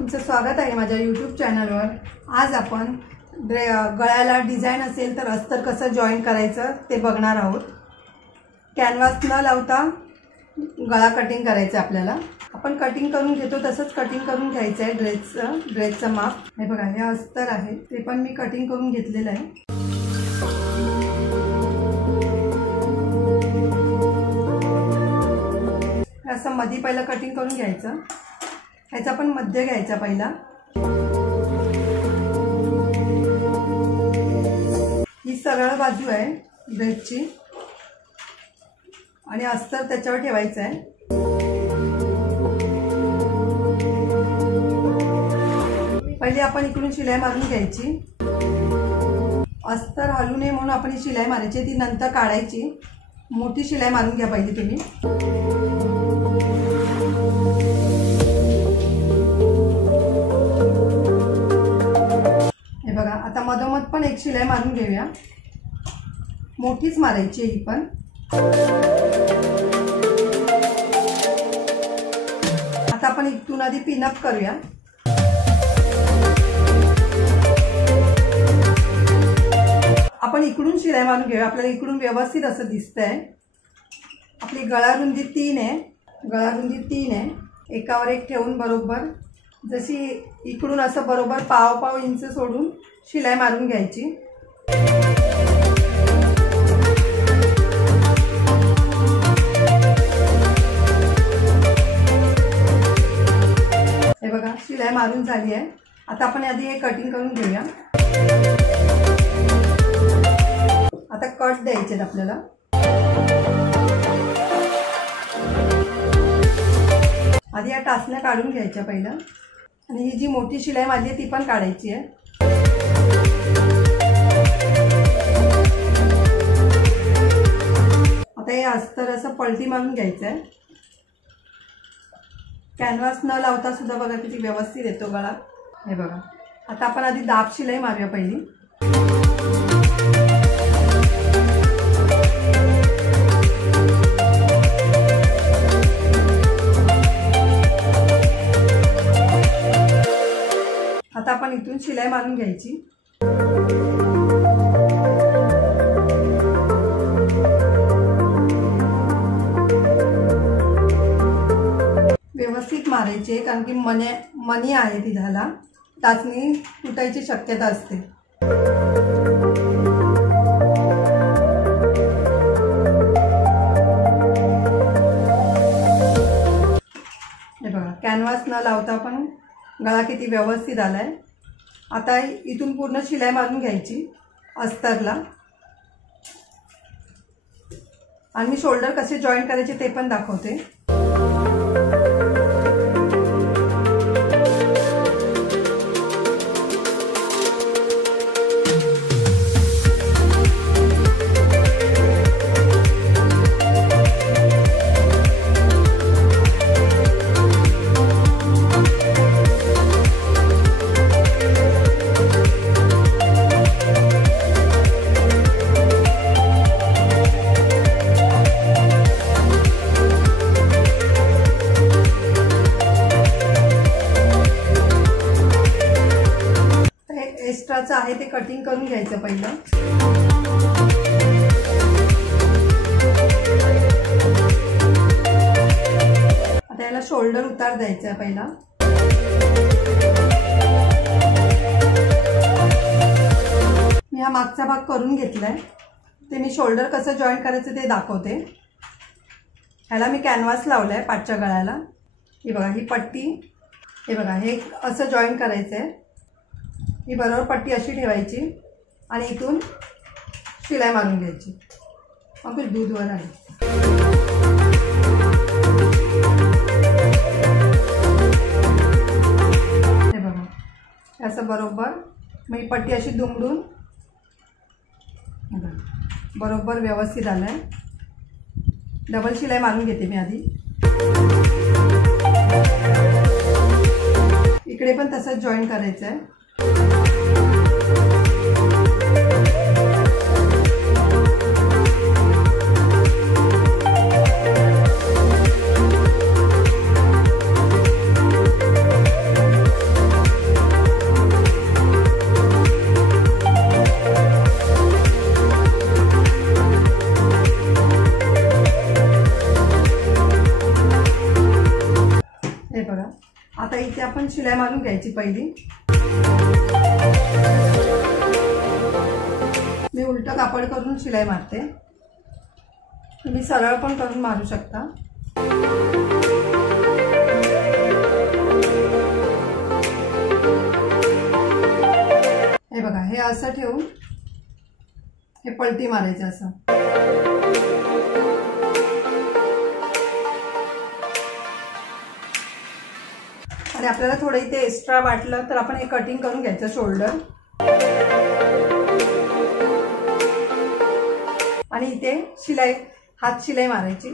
तुमचं स्वागत आहे माझ्या YouTube चॅनलवर। आज आपण गळ्याला डिझाइन असेल तर अस्तर कसं जॉइन करायचं ते बघणार आहोत। कॅनव्हास न लावता गळा कटिंग करायचं आपल्याला। आपण कटिंग करून घेतो तसंच कटिंग करून घ्यायचं आहे ड्रेसचं माप। हे बघा हे अस्तर आहे ते पण मी कटिंग करून घेतलेलं आहे। असं मध्ये पहिला कटिंग करून घ्यायचं। ह्याचा पण मध्य घ्यायचा पहिला। ही सरळ बाजू आहे ड्रेसची आणि अस्तर त्याच्यावर ठेवायचं आहे। पहिले आपण इकडून शिलाई मारून घ्यायची। अस्तर हलू नये म्हणून आपण ही शिलाई मारायची, ती नंतर काढायची। मोठी शिलाई मारून घ्या पहिली तुम्ही। हे बघा आता मधोमध पण एक शिलाई मारून घेऊया, मोठीच मारायची ही पण। आता आपण इथून आधी पिनअप करूया। आपण इकडून शिलाई मारून घेऊया, आपल्याला इकडून व्यवस्थित असं दिसतंय। आपली गळा रुंदी 3 आहे, गळा रुंदी 3 आहे। एकावर एक ठेवून बरोबर जशी इकडून असं बरोबर पाव इंच सोडून शिलाई मारून घ्यायची। हे बघा शिलाई मारून झाली आहे। आता आपण आधी हे कटिंग करून घेऊया। आता कट द्यायचे आहेत आपल्याला। आधी या टाचण्या काढून घ्यायच्या पहिला आणि ही जी मोठी शिलाई मारली आहे ती पण काढायची आहे। आता हे अस्तर असं पलटी मारून घ्यायचं आहे। कॅनव्हास न लावता सुद्धा बघा किती व्यवस्थित येतो गळा। हे बघा आता आपण आधी दाब शिलाई मारूया पहिली। आता आपण इथून शिलाई मारून घ्यायची। व्यवस्थित मारायची कारण की मणी आहे ती झाला टाचणी तुटायची शक्यता असते। हे बघा कॅनव्हास न लावता पण गळा किती व्यवस्थित आलाय। आता इथून पूर्ण शिलाई मारून घ्यायची अस्तरला आणि मी शोल्डर कसे जॉईन करायचे ते पण दाखवते। एक्स्ट्राचं आहे ते कटिंग करून घ्यायचं पहिलं। आता याला शोल्डर उतार द्यायचा आहे पहिला। मी हा मागचा भाग करून घेतलाय, ते मी शोल्डर कसं जॉईन करायचं ते दाखवते। ह्याला मी कॅनव्हास लावलाय पाठच्या गळ्याला। ही बघा ही पट्टी, हे बघा हे असं जॉईन करायचं आहे। ही बरोबर पट्टी अशी ठेवायची आणि इथून शिलाई मारून घ्यायची। मग दूधवर आहे। हे बघा असं बरोबर मग ही पट्टी अशी दुमडून बरोबर व्यवस्थित आलंय। डबल शिलाई मारून घेते मी आधी। इकडे पण तसंच जॉईन करायचं आहे। इथे आपण शिलाई मारून घ्यायची पहिली। मी उलटं कापड करून शिलाई मारते, तुम्ही सरळ पण करून मारू शकता। हे बघा, हे असं ठेवून हे पलटी मारायचं असं। आणि आपल्याला थोडं इथे एक्स्ट्रा वाटलं तर आपण हे कटिंग करून घ्यायचं शोल्डर, आणि इथे शिलाई, हात शिलाई मारायची।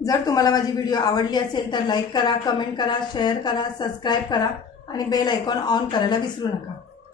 जर तुम्हाला माझी व्हिडिओ आवडली असेल तर लाईक करा, कमेंट करा, शेअर करा, सबस्क्राईब करा आणि बेल आयकॉन ऑन करायला विसरू नका।